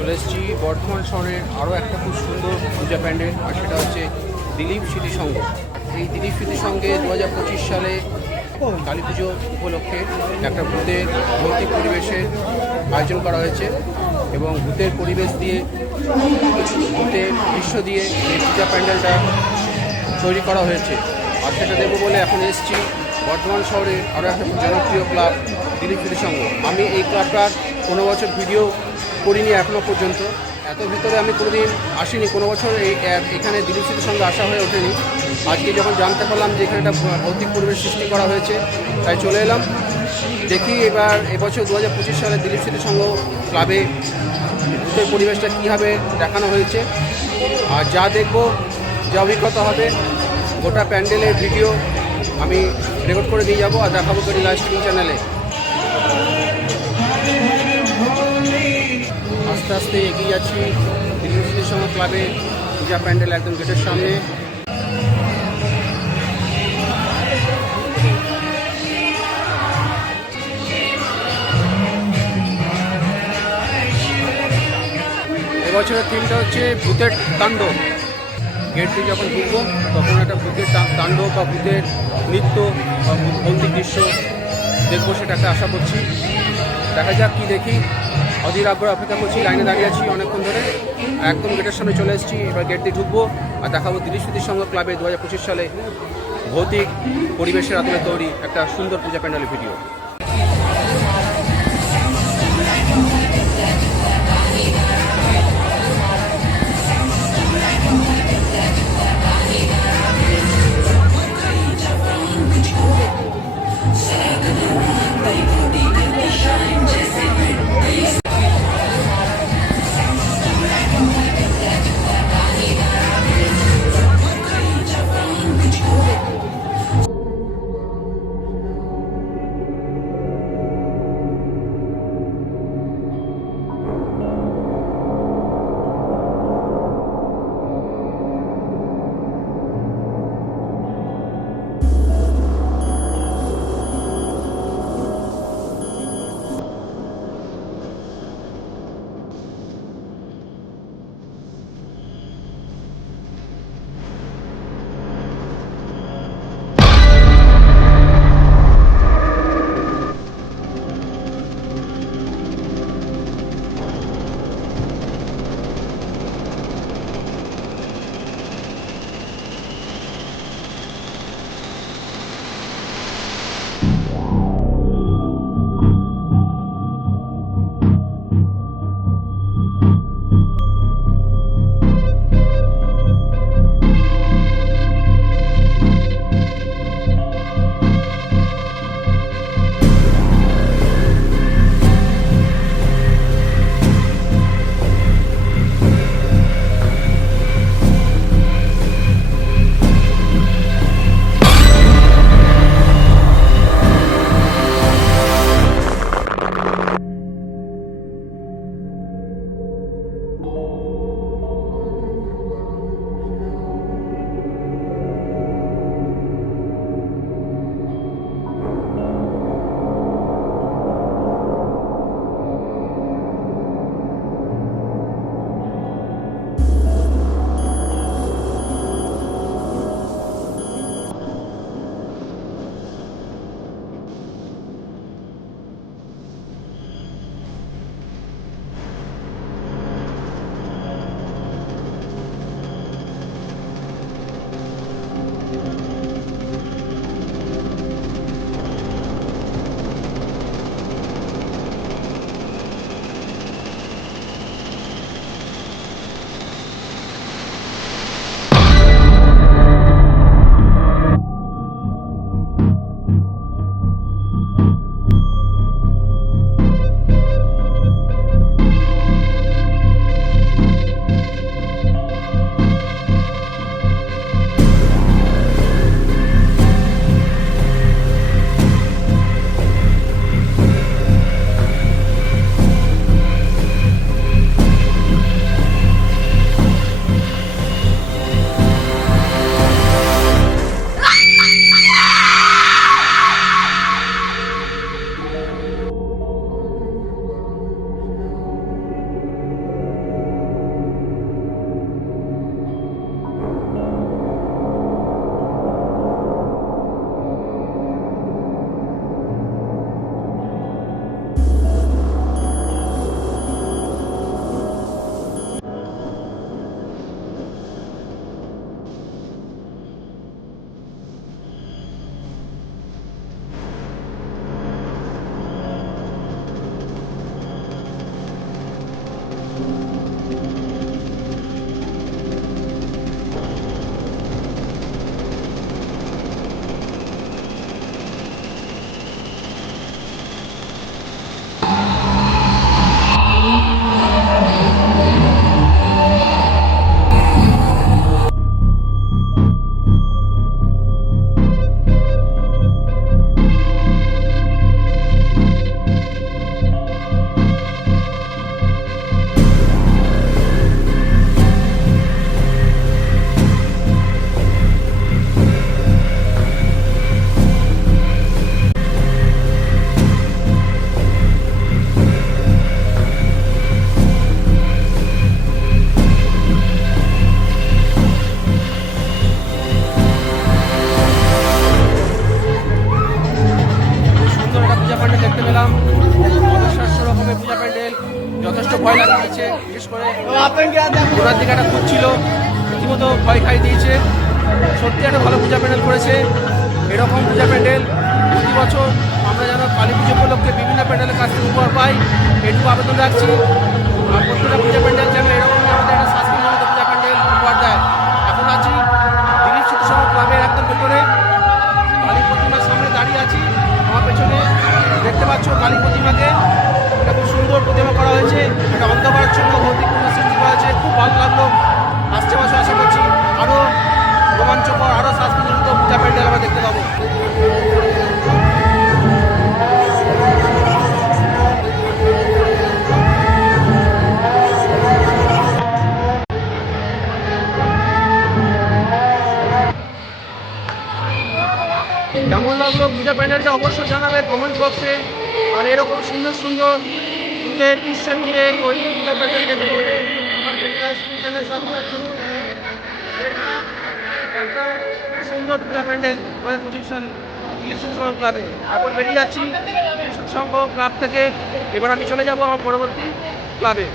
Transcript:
চলে এসেছি বর্ধমান শহরের আরও একটা খুব সুন্দর পূজা প্যান্ডেল, আর সেটা হচ্ছে দিলীপ স্মৃতি সংঘ। এই দিলীপ স্মৃতি সংঘে 2025 সালে কালী পুজো উপলক্ষে একটা ভূতের ভৌতিক পরিবেশের আয়োজন করা হয়েছে এবং ভূতের পরিবেশ দিয়ে, ভূতের দৃশ্য দিয়ে এই পূজা প্যান্ডেলটা তৈরি করা হয়েছে। আর সেটা দেবো বলে এখন এসেছি বর্ধমান শহরে আরও একটা জনপ্রিয় ক্লাব দিলীপ স্মৃতি সংঘ। আমি এই ক্লাবটার কোনো বছর ভিডিও করিনি এখনও পর্যন্ত, এত ভিতরে আমি কোনোদিন আসিনি, কোনো বছর এখানে দিলীপ স্মৃতি সংঘ আসা হয়ে ওঠেনি। আজকে যখন জানতে পারলাম যে এখানে একটা ভৌতিক পরিবেশ সৃষ্টি করা হয়েছে, তাই চলে এলাম। দেখি এবার এবছর 2025 সালে দিলীপ স্মৃতি সংঘ ক্লাবে ভূতের পরিবেশটা কীভাবে দেখানো হয়েছে, আর যা দেখব, যা অভিজ্ঞতা হবে, গোটা প্যান্ডেলের ভিডিও আমি রেকর্ড করে দিয়ে যাবো আর দেখাবো করি লাইভ স্ট্রিমিং চ্যানেলে। আস্তে আস্তে এগিয়ে যাচ্ছি দিলীপ স্মৃতি সংঘ ক্লাবে পূজা প্যান্ডেল একদম গেটের সামনে। এবছরের থিমটা হচ্ছে ভূতের তাণ্ডব। গেট দিয়ে যখন ঢুকবো তখন একটা ভূতের তাণ্ডব বা ভূতের নৃত্য বা ভৌতিক দৃশ্য দেখবো, সেটা একটা আশা করছি। দেখা যাক কি দেখি, অধীর আগ্রহ অপেক্ষা করছি, লাইনে দাঁড়িয়ে আছি অনেকক্ষণ ধরে। একদম গেটের সামনে চলে এসেছি, এবার গেট দিয়ে ঢুকবো আর দেখাবো দিলীপ স্মৃতি সংঘ ক্লাবে 2025 সালে ভৌতিক পরিবেশের আদলে তৈরি একটা সুন্দর পূজা প্যান্ডেলের ভিডিও। খাইয়ে দিয়েছে, বিশেষ করে গোড়ার দিকে একটা খুঁজছিল, রীতিমতো ভয় খাইয়ে দিয়েছে। সত্যি একটা ভালো পূজা প্যান্ডেল করেছে। এরকম পূজা প্যান্ডেল প্রতি বছর আমরা যেন কালী পুজো উপলক্ষে বিভিন্ন প্যান্ডেলের কাছ থেকে উপহার পাই, এটুকু আবেদন রাখছি। আর প্রত্যেকটা পূজা প্যান্ডেল যেন এরকমই আমাদের একটা শাস্তিমূলক পূজা প্যান্ডেল উপহার দেয়। এখন আছি দিলীপ স্মৃতিসংঘ ক্লাবের একদম ভেতরে, কালী প্রতিমার সামনে দাঁড়িয়ে আছি। আমার পেছনে দেখতে পাচ্ছ কালী প্রতিমাকে, এটা খুব সুন্দর প্রতিমা করা হয়েছে, এটা অন্ধকারাচ্ছন্ন ভৌতিকপূর্ণ সৃষ্টি করা হয়েছে, খুব ভালো লাগলো। আসছে মাসে আশা করছি আরও রোমাঞ্চকর, আরও শাস্তিমূলক পূজা প্যান্ডেল আমরা দেখতে পাবো। কেমন লাগলো পূজা প্যান্ডেলটা অবশ্যই জানাবে কমেন্ট বক্সে। আর এরকম সুন্দর সুন্দর দৃশ্য নিয়ে ওই পূজা প্যান্ডেলকে দেখে একটা সুন্দর পূজা প্যান্ডেল প্রতিষ্ঠান ক্লাবে। এখন বেরিয়ে যাচ্ছি সংঘ ক্লাব থেকে, এবার আমি চলে যাবো আমার পরবর্তী ক্লাবে।